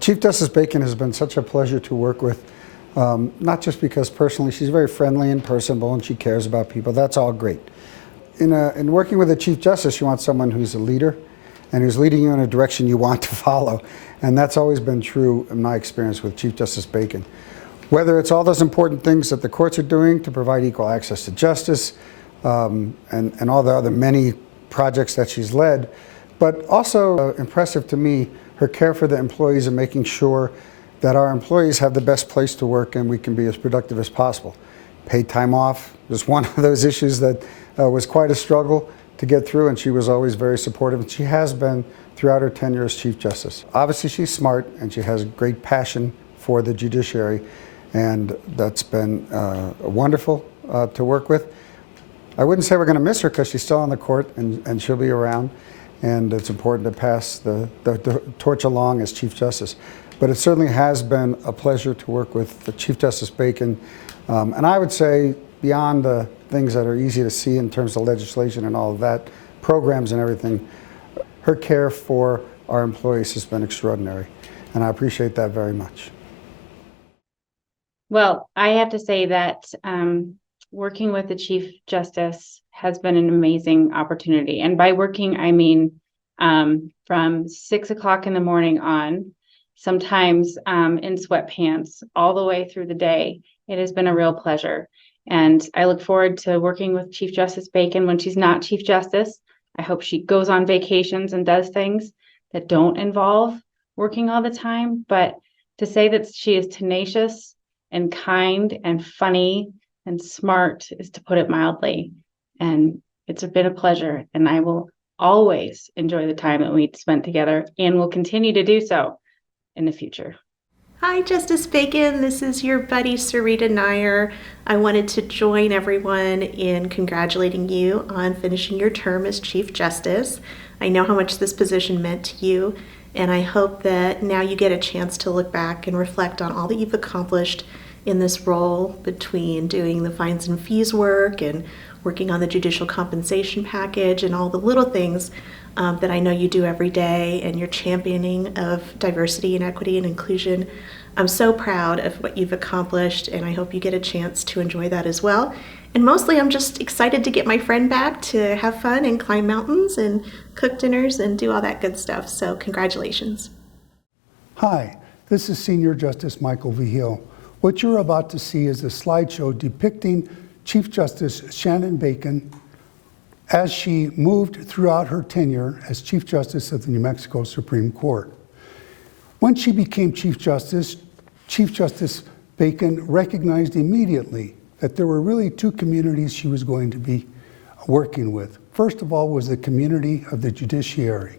Chief Justice Bacon has been such a pleasure to work with, not just because personally she's very friendly and personable and she cares about people. That's all great. In working with a Chief Justice, you want someone who's a leader and who's leading you in a direction you want to follow. And that's always been true in my experience with Chief Justice Bacon. Whether it's all those important things that the courts are doing to provide equal access to justice and all the other many projects that she's led, but also impressive to me, her care for the employees and making sure that our employees have the best place to work and we can be as productive as possible. Paid time off was one of those issues that was quite a struggle to get through, and she was always very supportive, and she has been throughout her tenure as Chief Justice. Obviously she's smart and she has great passion for the judiciary, and that's been wonderful to work with. I wouldn't say we're going to miss her because she's still on the court and she'll be around, and it's important to pass the torch along as Chief Justice. But it certainly has been a pleasure to work with Chief Justice Bacon. And I would say beyond the things that are easy to see in terms of legislation and all of that, programs and everything, her care for our employees has been extraordinary. And I appreciate that very much. Well, I have to say that working with the Chief Justice has been an amazing opportunity. And by working, I mean from 6 o'clock in the morning on, sometimes in sweatpants, all the way through the day. It has been a real pleasure. And I look forward to working with Chief Justice Bacon when she's not Chief Justice. I hope she goes on vacations and does things that don't involve working all the time. But to say that she is tenacious and kind and funny and smart is to put it mildly. And it's been a pleasure. And I will always enjoy the time that we spent together and will continue to do so in the future. Hi, Justice Bacon. This is your buddy, Sarita Nair. I wanted to join everyone in congratulating you on finishing your term as Chief Justice. I know how much this position meant to you, and I hope that now you get a chance to look back and reflect on all that you've accomplished in this role, between doing the fines and fees work and working on the judicial compensation package and all the little things that I know you do every day, and your championing of diversity and equity and inclusion. I'm so proud of what you've accomplished, and I hope you get a chance to enjoy that as well. And mostly I'm just excited to get my friend back to have fun and climb mountains and cook dinners and do all that good stuff. So congratulations. Hi, this is Senior Justice Michael Vigil. What you're about to see is a slideshow depicting Chief Justice Shannon Bacon as she moved throughout her tenure as Chief Justice of the New Mexico Supreme Court. When she became Chief Justice Bacon recognized immediately that there were really two communities she was going to be working with. First of all was the community of the judiciary.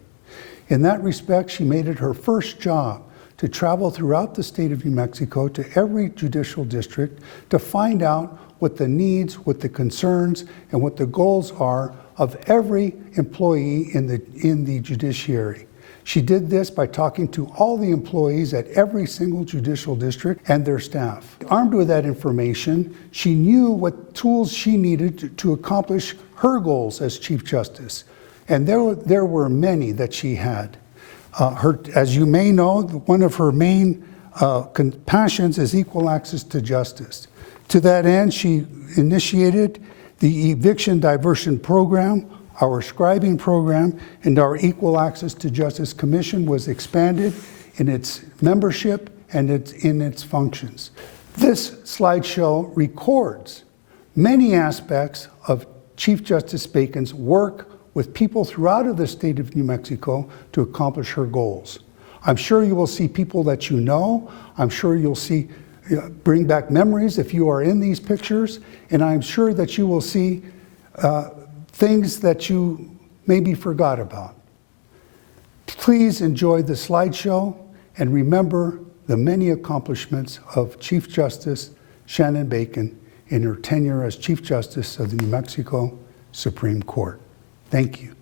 In that respect, she made it her first job to travel throughout the state of New Mexico to every judicial district to find out what the needs, what the concerns, and what the goals are of every employee in the judiciary. She did this by talking to all the employees at every single judicial district and their staff. Armed with that information, she knew what tools she needed to accomplish her goals as Chief Justice. And there were many that she had. As you may know, one of her main passions is equal access to justice. To that end, she initiated the Eviction Diversion Program, our scribing program, and our Equal Access to Justice Commission was expanded in its membership and in its functions. This slideshow records many aspects of Chief Justice Bacon's work with people throughout the state of New Mexico to accomplish her goals. I'm sure you will see people that you know. I'm sure you'll see bring back memories if you are in these pictures, and I'm sure that you will see things that you maybe forgot about. Please enjoy the slideshow and remember the many accomplishments of Chief Justice Shannon Bacon in her tenure as Chief Justice of the New Mexico Supreme Court. Thank you.